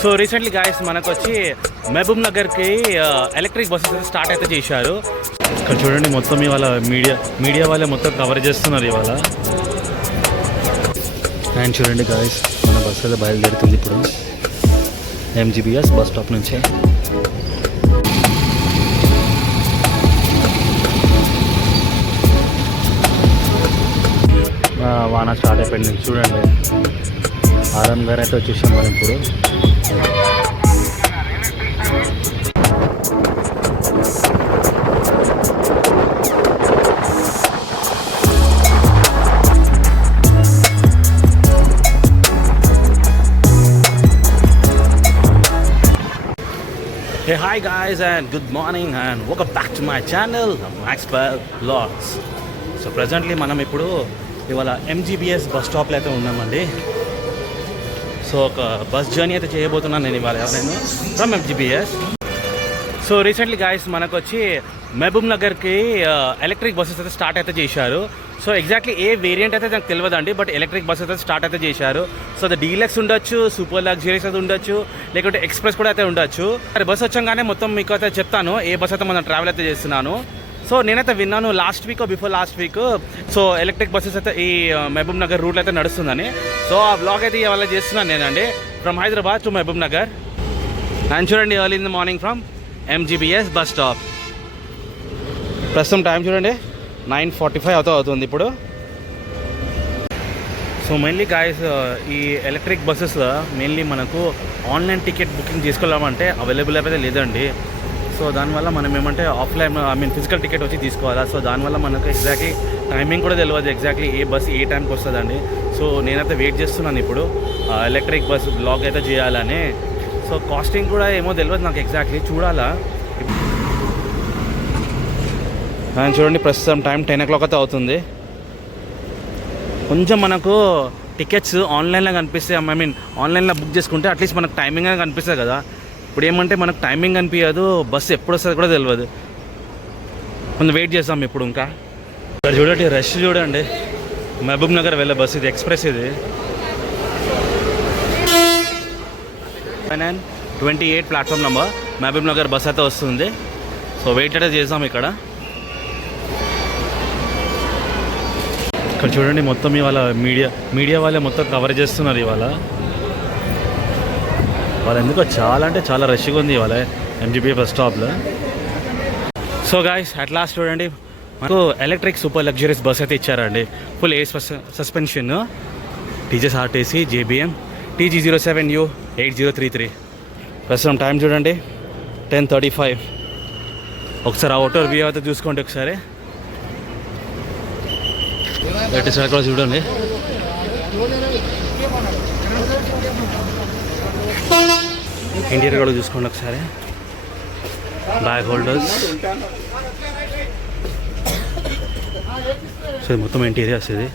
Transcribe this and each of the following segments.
So recently guys మనకు వచ్చి మహబూబ్ నగర్కి ఎలక్ట్రిక్ బస్సెస్ స్టార్ట్ అయితే చేశారు. ఇక్కడ చూడండి మొత్తం ఇవాళ మీడియా వాళ్ళే మొత్తం కవర్ చేస్తున్నారు ఇవాళ. అండ్ చూడండి గాయస్ మన బస్సు అయితే బయలుదేరుతుంది ఇప్పుడు ఎంజీబీఎస్ బస్ స్టాప్ నుంచే. వాన స్టార్ట్ అయిపోయింది చూడండి. ఆరం గారు అయితే వచ్చేసాం మనం ఇప్పుడు. Hey, hi guys and good morning and welcome back to my channel Maxwell Vlogs. So presently మనం ఇప్పుడు ఇవాళ ఎంజీబీఎస్ బస్ స్టాప్లో అయితే ఉన్నామండి. సో ఒక బస్ జర్నీ అయితే చేయబోతున్నాను నేను ఇవాళ నేను from MGBS. So recently guys మనకు వచ్చి మహబూబ్ నగర్కి ఎలక్ట్రిక్ బస్సెస్ అయితే స్టార్ట్ అయితే చేశారు. సో ఎగ్జాక్ట్లీ ఏ వేరియంట్ అయితే నాకు తెలియదండి, బట్ ఎలక్ట్రిక్ బస్సెస్ అయితే స్టార్ట్ అయితే చేశారు. సో అది డీలక్స్ ఉండొచ్చు, సూపర్ లగ్జరీస్ అయితే ఉండొచ్చు, లేకుంటే ఎక్స్ప్రెస్ కూడా అయితే ఉండొచ్చు. బస్ వచ్చాగానే మొత్తం మీకు అయితే చెప్తాను ఏ బస్ అయితే మనం ట్రావెల్ అయితే చేస్తున్నాను. సో నేనైతే విన్నాను last week before last week so electric buses అయితే ఈ మహబూబ్ నగర్ రూట్లో అయితే నడుస్తుందని. సో ఆ బ్లాగ్ అయితే ఇవాళ చేస్తున్నాను నేనండి from Hyderabad to Mahabubnagar. And చూడండి early in the morning from MGBS bus stop. ప్రస్తుతం టైం చూడండి 9:45 అవుతుంది ఇప్పుడు. సో మెయిన్లీ గాయస్ ఈ ఎలక్ట్రిక్ బస్సెస్ మెయిన్లీ మనకు ఆన్లైన్ టికెట్ బుకింగ్ చేసుకోవాలంటే అవైలబుల్ అయితే లేదండి. సో దానివల్ల మనం ఏమంటే ఆఫ్లైన్ ఫిజికల్ టికెట్ వచ్చి తీసుకోవాలా. సో దానివల్ల మనకు ఎగ్జాక్ట్లీ టైమింగ్ కూడా తెలియదు ఎగ్జాక్ట్లీ ఏ బస్ ఏ టైంకి వస్తుందండి. సో నేనైతే వెయిట్ చేస్తున్నాను ఇప్పుడు ఎలక్ట్రిక్ బస్ బ్లాగ్ అయితే చేయాలని. సో కాస్టింగ్ కూడా ఏమో తెలియదు నాకు ఎగ్జాక్ట్లీ, చూడాలా. అండ్ చూడండి ప్రస్తుతం టైం 10 o'clock అయితే అవుతుంది. కొంచెం మనకు టికెట్స్ ఆన్లైన్లో కనిపిస్తాయి, ఆన్లైన్లో బుక్ చేసుకుంటే అట్లీస్ట్ మనకు టైమింగ్ అనేది కనిపిస్తుంది కదా. ఇప్పుడు ఏమంటే మనకు టైమింగ్ కనిపించదు, బస్సు ఎప్పుడు వస్తుంది కూడా తెలియదు. కొంచెం వెయిట్ చేస్తాం ఇప్పుడు. ఇంకా ఇక్కడ చూడండి రష్ చూడండి, మహబూబ్ నగర్ వెళ్ళే బస్సు ఇది, ఎక్స్ప్రెస్ ఇది 28 platform number Mahabubnagar bus అయితే వస్తుంది. సో వెయిట్ అయితే చేద్దాం ఇక్కడ. ఇక్కడ చూడండి మొత్తం ఇవాళ మీడియా వాళ్ళే మొత్తం కవర్ చేస్తున్నారు ఇవాళ. వాళ్ళు ఎందుకో చాలా అంటే చాలా రష్గా ఉంది ఇవాళ ఎంజీబీఎస్ బస్ స్టాప్లో. సో గాయస్ అట్ లాస్ట్ చూడండి మనకు ఎలక్ట్రిక్ సూపర్ లగ్జరీస్ బస్ అయితే ఇచ్చారండి. Full air suspension TGSRTC JBM TG07U 8033. ప్రస్తుతం టైం చూడండి 10:35. ఒకసారి అవుటర్ వ్యూ అయితే చూసుకోండి ఒకసారి. ఎటు సైడ్ కూడా చూడండి. ఇంటీరియర్ కూడా చూసుకోండి ఒకసారి. బ్యాగ్ హోల్డర్స్, సో మొత్తం ఇంటీరియర్స్ ఇది.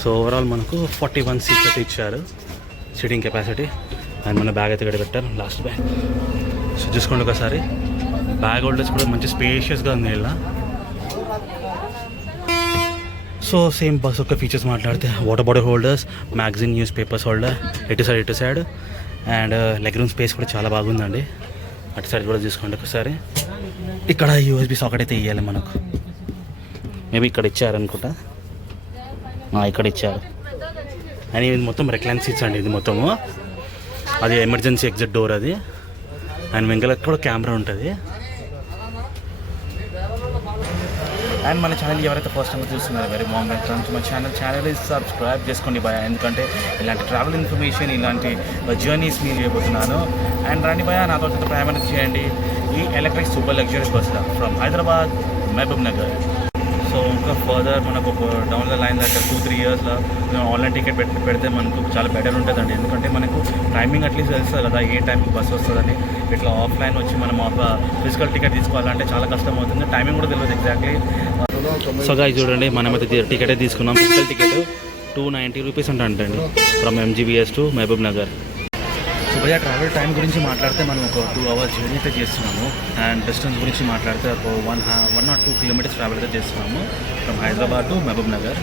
సో ఓవరాల్ మనకు 41 సీట్స్ అయితే ఇచ్చారు సిట్టింగ్ కెపాసిటీ. అండ్ మన బ్యాగ్ అయితే ఇక్కడ పెట్టారు, లాస్ట్ బ్యాగ్. సో చూసుకోండి ఒకసారి. బ్యాగ్ హోల్డర్స్ కూడా మంచి స్పేషియస్గా ఉంది ఇలా. సో సేమ్ బస్ యొక్క ఫీచర్స్ మాట్లాడితే water bottle holders, magazine newspapers holder ఇటు side and leg room space కూడా చాలా బాగుందండి. అటు సైడ్ కూడా చూసుకోండి ఒకసారి. ఇక్కడ USB సాకెట్ అయితే ఇవ్వాలి మనకు, మేబీ ఇక్కడ ఇచ్చారనుకుంటా, ఇక్కడ ఇచ్చారు. అండ్ ఇది మొత్తం రెక్లైన్ సీట్స్ అండి, ఇది మొత్తము అది ఎమర్జెన్సీ ఎగ్జిట్ డోర్ అది. అండ్ వెంకలకి కూడా కెమెరా ఉంటుంది. అండ్ మన ఛానల్ ఎవరైతే ఫస్ట్ టైం చూస్తున్నారో very warm welcome to my channel subscribe చేసుకోండి భయ, ఎందుకంటే ఇలాంటి ట్రావెల్ ఇన్ఫర్మేషన్ ఇలాంటి జర్నీస్ మీరు చేయబోతున్నాను. అండ్ రండి భయ నాతో ప్రయాణం చేయండి ఈ ఎలక్ట్రిక్ సూపర్ లగ్జరీస్ బస్లో ఫ్రమ్ హైదరాబాద్ మహబూబ్ నగర్. సో ఇంకా ఫర్దర్ మనకు ఒక డౌన్ ద లైన్ దగ్గర 2-3 yearsలో ఆన్లైన్ టికెట్ పెడితే మనకు చాలా బెటర్ ఉంటుందండి. ఎందుకంటే మనకు టైమింగ్ అట్లీస్ట్ తెలుస్తుంది కదా ఏ టైంకి బస్సు వస్తుందని. ఇట్లా ఆఫ్లైన్ వచ్చి మనం ఫిజికల్ టికెట్ తీసుకోవాలంటే చాలా కష్టం అవుతుంది, టైమింగ్ కూడా తెలియదు ఎగ్జాక్ట్లీ. సో గాయ్స్ చూడండి మనమైతే టికెట్ తీసుకున్నాం. ఫిజికల్ టికెట్ 290 రూపీస్ ఉంటుందండి from MGBS to Mahabubnagar. So భయ్యా ట్రావెల్ టైం గురించి మాట్లాడితే మనం ఒక 2 hours జర్నీ అయితే చేస్తున్నాము. అండ్ డిస్టెన్స్ గురించి మాట్లాడితే ఒక 1 or 2 kilometers ట్రావెల్ అయితే చేస్తున్నాము from Hyderabad to Mahabubnagar.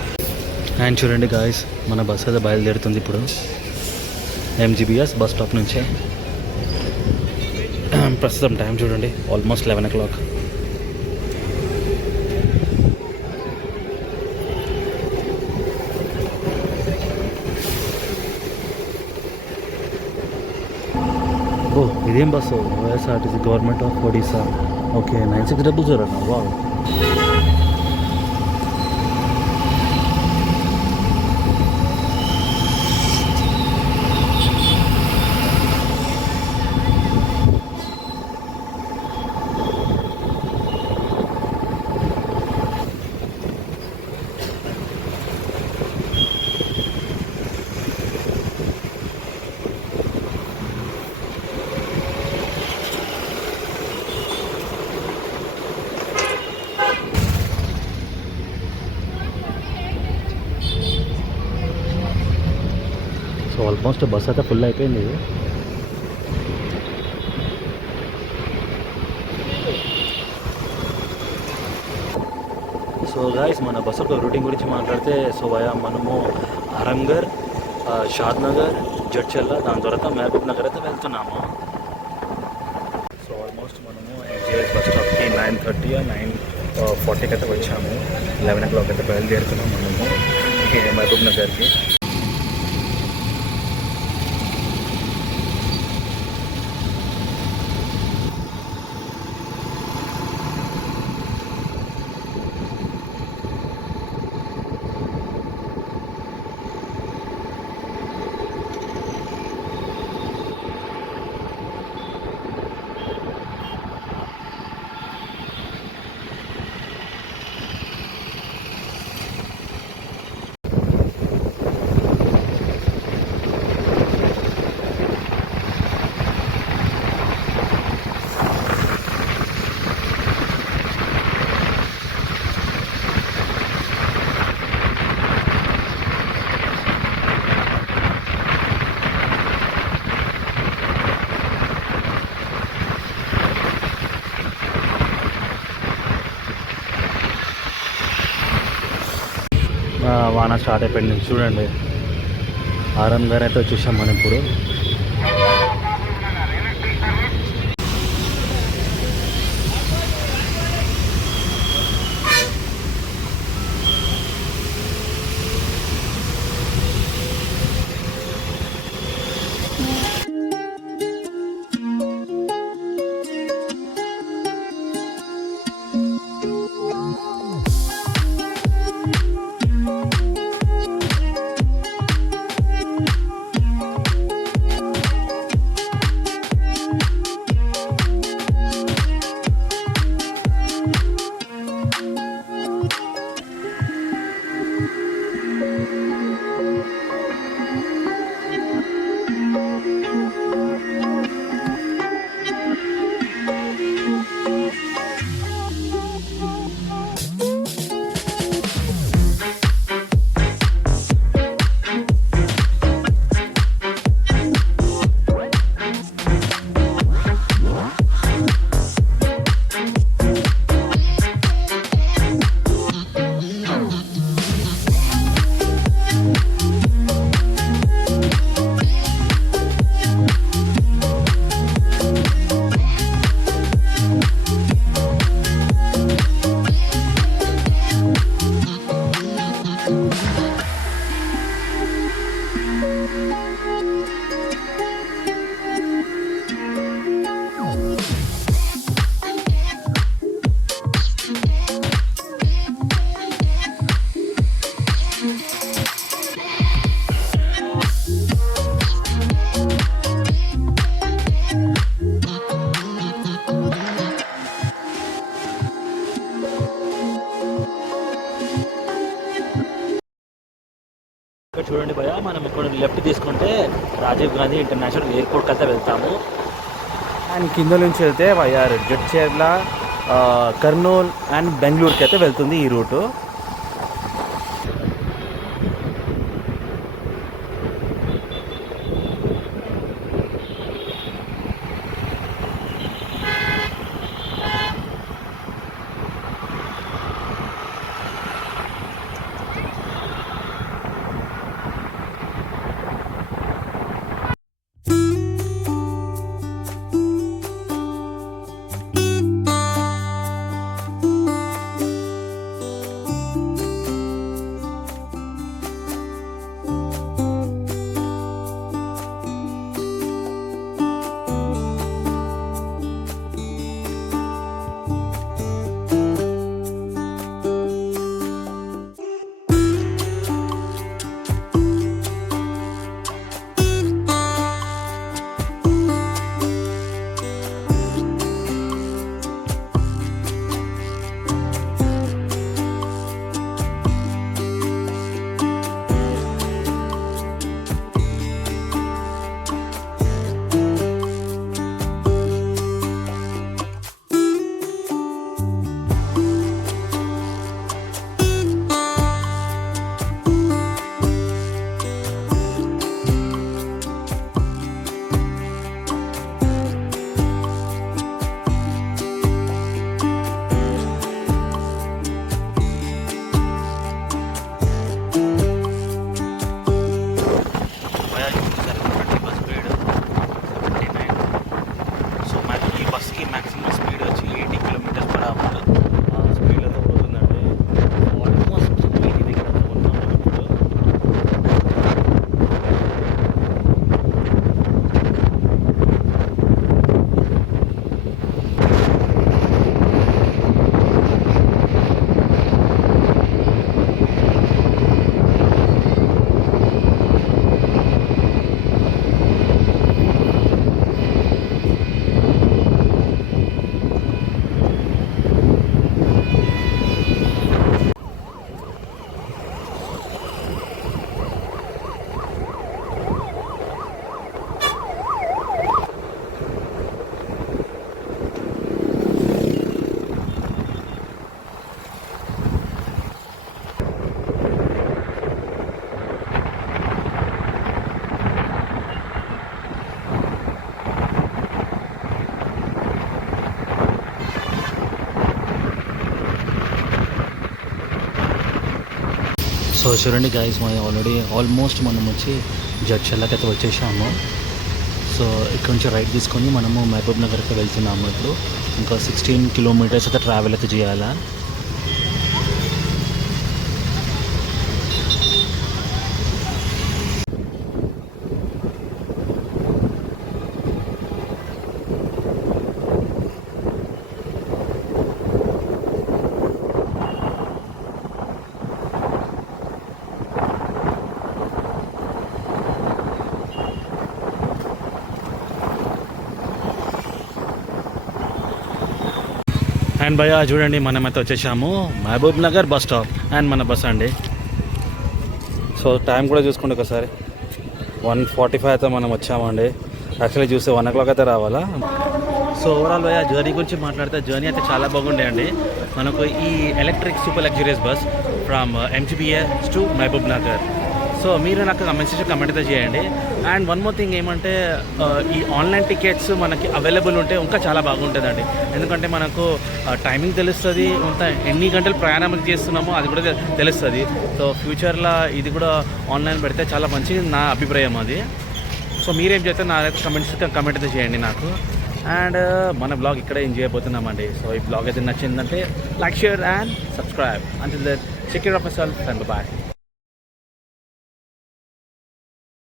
And చూడండి గాయస్ మన బస్ అయితే బయలుదేరుతుంది ఇప్పుడు. ఎంజీబీఎస్ బస్ స్టాప్ నుంచే. ప్రస్తుతం టైం చూడండి, ఆల్మోస్ట్ 11 o'clock. ఓ ఇదేం bus? YSRTC government of Odisha. ఓకే, 9600 అన్న. వా సో ఆల్మోస్ట్ బస్ అయితే ఫుల్ అయిపోయింది. సో గాయస్, మన బస్సు రూటింగ్ గురించి మాట్లాడితే, సో మనము ఆరంగర్, షాద్ నగర్, జడ్చల్ల, దాని తర్వాత మహబూబ్ నగర్ అయితే వెళ్తున్నాము. సో ఆల్మోస్ట్ మనము ఎంజీఎస్ బస్ స్టాప్కి 9:30 9:40 అయితే వచ్చాము. 11 o'clock అయితే బయలుదేరుతున్నాం మనము మహబూబ్ నగర్కి. వాన స్టార్ట్ అయిపోయింది చూడండి. ఆరంగర్ అయితే వచ్చేసాం మనం ఇప్పుడు. ఇక్కడ చూడండి భయ, మనం ఇక్కడ లెఫ్ట్ తీసుకుంటే రాజీవ్ గాంధీ ఇంటర్నేషనల్ ఎయిర్పోర్ట్కి అయితే వెళ్తాము. అండ్ కింద నుంచి వెళ్తే వైఆర్ జడ్చర్ల, కర్నూలు అండ్ బెంగళూరుకి అయితే వెళ్తుంది ఈ రూటు. సో చూడండి గైస్, మనం ఆల్మోస్ట్ మనం వచ్చి జడ్చర్లకి అయితే వచ్చేసాము. సో ఇక్కడ నుంచి రైట్ తీసుకొని మనము మహబూబ్ నగర్కి వెళ్తున్నాము. ఇప్పుడు ఇంకా 16 కిలోమీటర్స్ అయితే ట్రావెల్ అయితే చేయాలా. అండ్ భయ్యా చూడండి, మనమైతే వచ్చేసాము Mahabubnagar bus stop. And మన బస్ అండి. సో టైం కూడా చూసుకోండి ఒకసారి, 1:45 అయితే మనం వచ్చామండి. యాక్చువల్లీ చూస్తే 1 o'clock అయితే రావాలా. సో ఓవరాల్ భయ్యా జర్నీ గురించి మాట్లాడితే జర్నీ అయితే చాలా బాగుండే అండి. మనకు ఈ electric super luxurious bus from MGBS to Mahabubnagar. So మీరు నాకు కమెంట్ అయితే చేయండి. అండ్ వన్ మోర్ థింగ్ ఏమంటే, ఈ ఆన్లైన్ టికెట్స్ మనకి అవైలబుల్ ఉంటే ఇంకా చాలా బాగుంటుందండి. ఎందుకంటే మనకు టైమింగ్ తెలుస్తుంది, ఇంకా ఎన్ని గంటలు ప్రయాణం చేస్తున్నామో అది కూడా తెలుస్తుంది. సో ఫ్యూచర్లో ఇది కూడా ఆన్లైన్ పెడితే చాలా మంచిది నా అభిప్రాయం అది. సో మీరేం చేస్తే నా కమెంట్ అయితే చేయండి నాకు. అండ్ మన బ్లాగ్ ఇక్కడే ఎంజాయ్ అయిపోతున్నామండి. సో ఈ బ్లాగ్ అయితే నచ్చిందంటే like, share and subscribe. Until then take care of yourself and bye.